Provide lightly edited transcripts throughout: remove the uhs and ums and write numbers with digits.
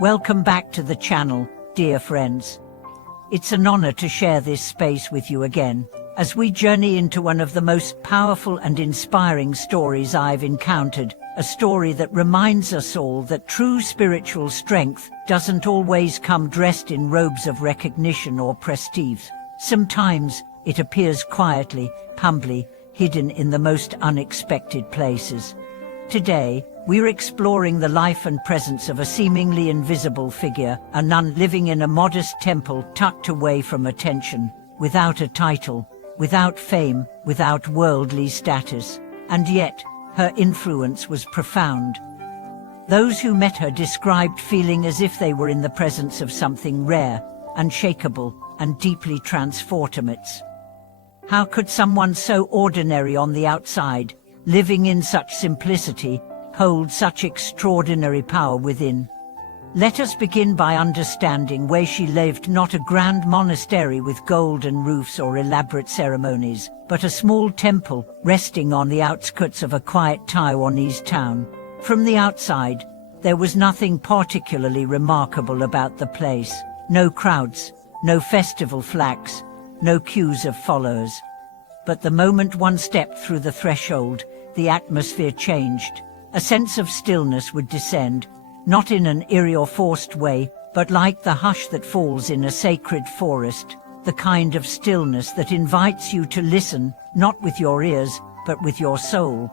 Welcome back to the channel, dear friends. It's an honor to share this space with you again, as we journey into one of the most powerful and inspiring stories I've encountered, a story that reminds us all that true spiritual strength doesn't always come dressed in robes of recognition or prestige. Sometimes it appears quietly, humbly, hidden in the most unexpected places. Today, we're exploring the life and presence of a seemingly invisible figure, a nun living in a modest temple tucked away from attention, without a title, without fame, without worldly status, and yet, her influence was profound. Those who met her described feeling as if they were in the presence of something rare, unshakable, and deeply transformative. How could someone so ordinary on the outside, living in such simplicity, hold such extraordinary power within? Let us begin by understanding where she lived, not a grand monastery with golden roofs or elaborate ceremonies, but a small temple resting on the outskirts of a quiet Taiwanese town. From the outside, there was nothing particularly remarkable about the place. No crowds, no festival flags, no queues of followers. But the moment one stepped through the threshold, the atmosphere changed. A sense of stillness would descend, not in an eerie or forced way, but like the hush that falls in a sacred forest, the kind of stillness that invites you to listen, not with your ears, but with your soul.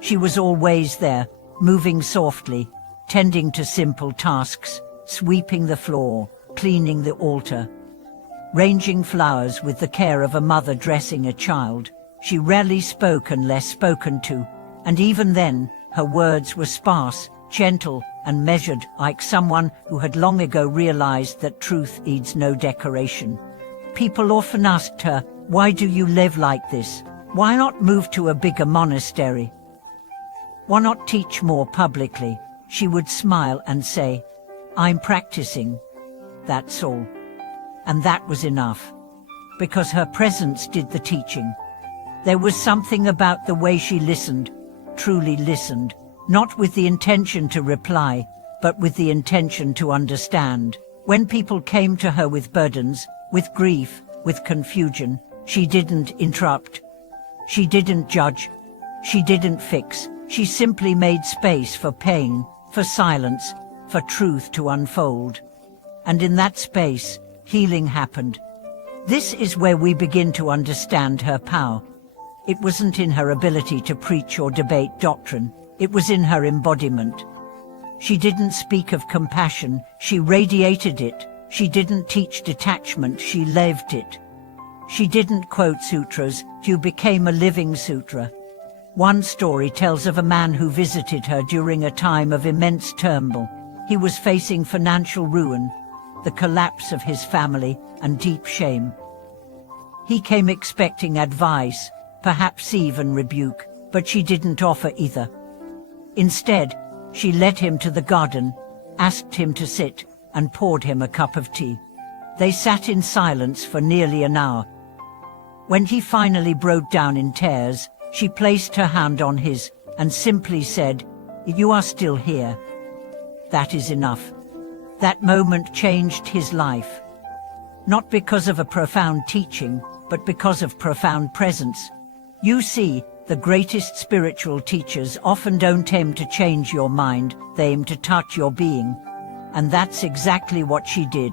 She was always there, moving softly, tending to simple tasks, sweeping the floor, cleaning the altar, ranging flowers with the care of a mother dressing a child. She rarely spoke unless spoken to, and even then, her words were sparse, gentle, and measured, like someone who had long ago realized that truth needs no decoration. People often asked her, "Why do you live like this? Why not move to a bigger monastery? Why not teach more publicly?" She would smile and say, "I'm practicing. That's all." And that was enough, because her presence did the teaching. There was something about the way she listened, truly listened, not with the intention to reply, but with the intention to understand. When people came to her with burdens, with grief, with confusion, she didn't interrupt. She didn't judge. She didn't fix. She simply made space for pain, for silence, for truth to unfold. And in that space, healing happened. This is where we begin to understand her power. It wasn't in her ability to preach or debate doctrine. It was in her embodiment. She didn't speak of compassion, she radiated it. She didn't teach detachment, she lived it. She didn't quote sutras, she became a living sutra. One story tells of a man who visited her during a time of immense turmoil. He was facing financial ruin, the collapse of his family, and deep shame. He came expecting advice, perhaps even rebuke, but she didn't offer either. Instead, she led him to the garden, asked him to sit, and poured him a cup of tea. They sat in silence for nearly an hour. When he finally broke down in tears, she placed her hand on his and simply said, "You are still here. That is enough." That moment changed his life. Not because of a profound teaching, but because of profound presence. You see, the greatest spiritual teachers often don't aim to change your mind, they aim to touch your being. And that's exactly what she did.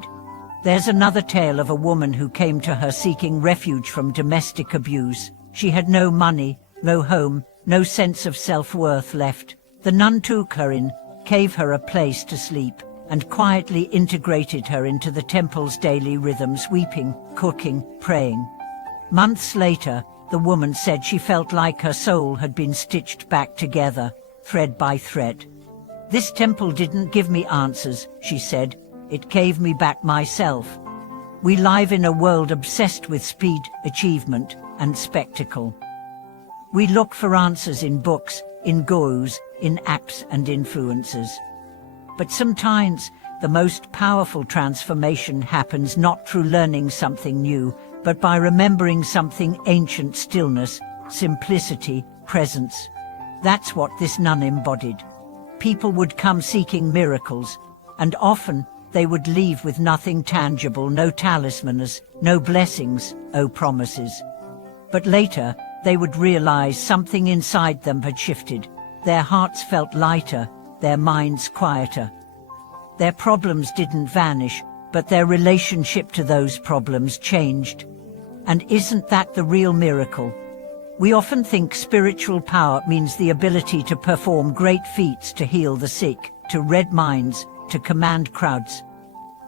There's another tale of a woman who came to her seeking refuge from domestic abuse. She had no money, no home, no sense of self-worth left. The nun took her in, gave her a place to sleep, and quietly integrated her into the temple's daily rhythms, weeping, cooking, praying. Months later, the woman said she felt like her soul had been stitched back together, thread by thread. "This temple didn't give me answers," she said. "It gave me back myself." We live in a world obsessed with speed, achievement, and spectacle. We look for answers in books, in gurus, in apps and influencers. But sometimes, the most powerful transformation happens not through learning something new, but by remembering something ancient: stillness, simplicity, presence. That's what this nun embodied. People would come seeking miracles, and often they would leave with nothing tangible, no talismans, no blessings, no promises. But later, they would realize something inside them had shifted. Their hearts felt lighter, their minds quieter. Their problems didn't vanish, but their relationship to those problems changed. And isn't that the real miracle? We often think spiritual power means the ability to perform great feats, to heal the sick, to read minds, to command crowds.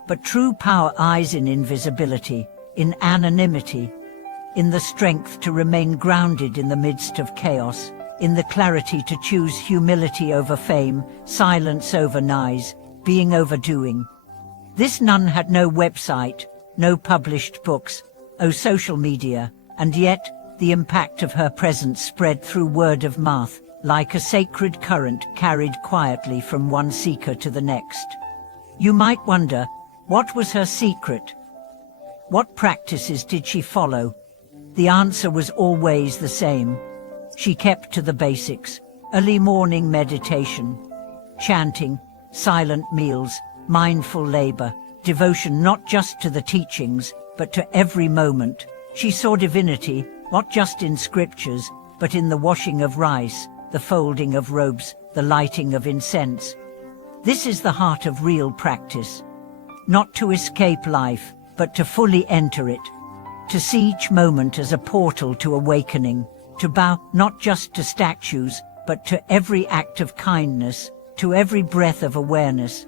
But true power lies in invisibility, in anonymity, in the strength to remain grounded in the midst of chaos, in the clarity to choose humility over fame, silence over noise, being over doing. This nun had no website, no published books, no social media, and yet the impact of her presence spread through word of mouth, like a sacred current carried quietly from one seeker to the next. You might wonder, what was her secret? What practices did she follow? The answer was always the same. She kept to the basics: early morning meditation, chanting, silent meals, mindful labor, devotion not just to the teachings, but to every moment. She saw divinity, not just in scriptures, but in the washing of rice, the folding of robes, the lighting of incense. This is the heart of real practice. Not to escape life, but to fully enter it. To see each moment as a portal to awakening. To bow not just to statues, but to every act of kindness, to every breath of awareness.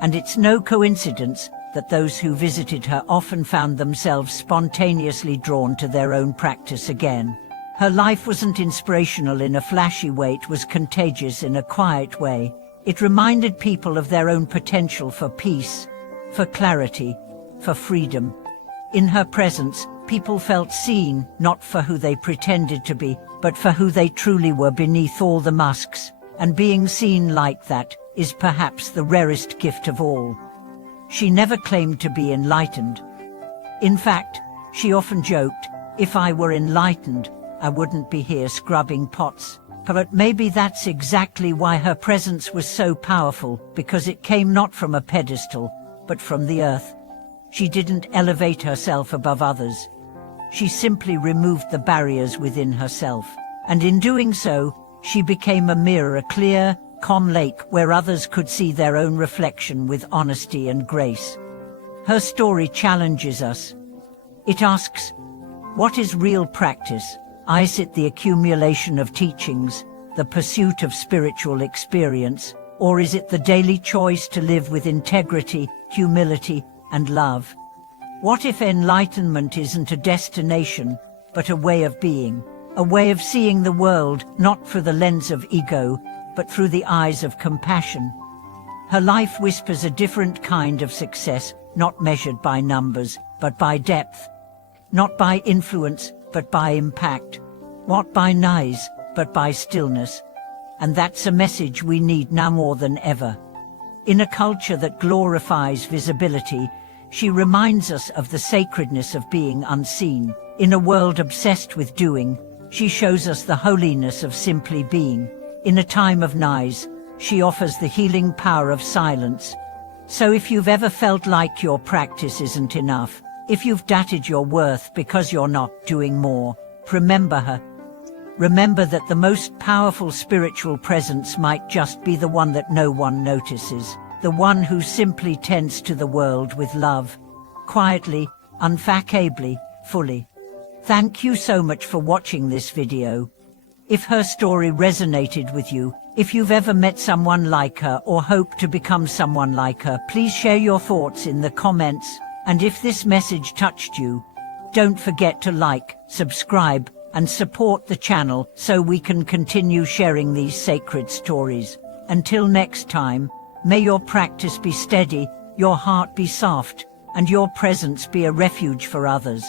And it's no coincidence that those who visited her often found themselves spontaneously drawn to their own practice again. Her life wasn't inspirational in a flashy way, it was contagious in a quiet way. It reminded people of their own potential for peace, for clarity, for freedom. In her presence, people felt seen, not for who they pretended to be, but for who they truly were beneath all the masks. And being seen like that is perhaps the rarest gift of all. She never claimed to be enlightened. In fact, she often joked, if I were enlightened, I wouldn't be here scrubbing pots. But maybe that's exactly why her presence was so powerful, because it came not from a pedestal, but from the earth. She didn't elevate herself above others. She simply removed the barriers within herself. And in doing so, she became a mirror, a clear, calm lake where others could see their own reflection with honesty and grace. Her story challenges us. It asks, what is real practice? Is it the accumulation of teachings, the pursuit of spiritual experience, or is it the daily choice to live with integrity, humility, and love? What if enlightenment isn't a destination, but a way of being, a way of seeing the world not through the lens of ego, but through the eyes of compassion? Her life whispers a different kind of success, not measured by numbers, but by depth. Not by influence, but by impact. Not by noise, but by stillness. And that's a message we need now more than ever. In a culture that glorifies visibility, she reminds us of the sacredness of being unseen. In a world obsessed with doing, she shows us the holiness of simply being. In a time of noise, she offers the healing power of silence. So if you've ever felt like your practice isn't enough, if you've doubted your worth because you're not doing more, remember her. Remember that the most powerful spiritual presence might just be the one that no one notices, the one who simply tends to the world with love, quietly, unfakeably, fully. Thank you so much for watching this video. If her story resonated with you, if you've ever met someone like her or hope to become someone like her, please share your thoughts in the comments. And if this message touched you, don't forget to like, subscribe, and support the channel so we can continue sharing these sacred stories. Until next time, may your practice be steady, your heart be soft, and your presence be a refuge for others.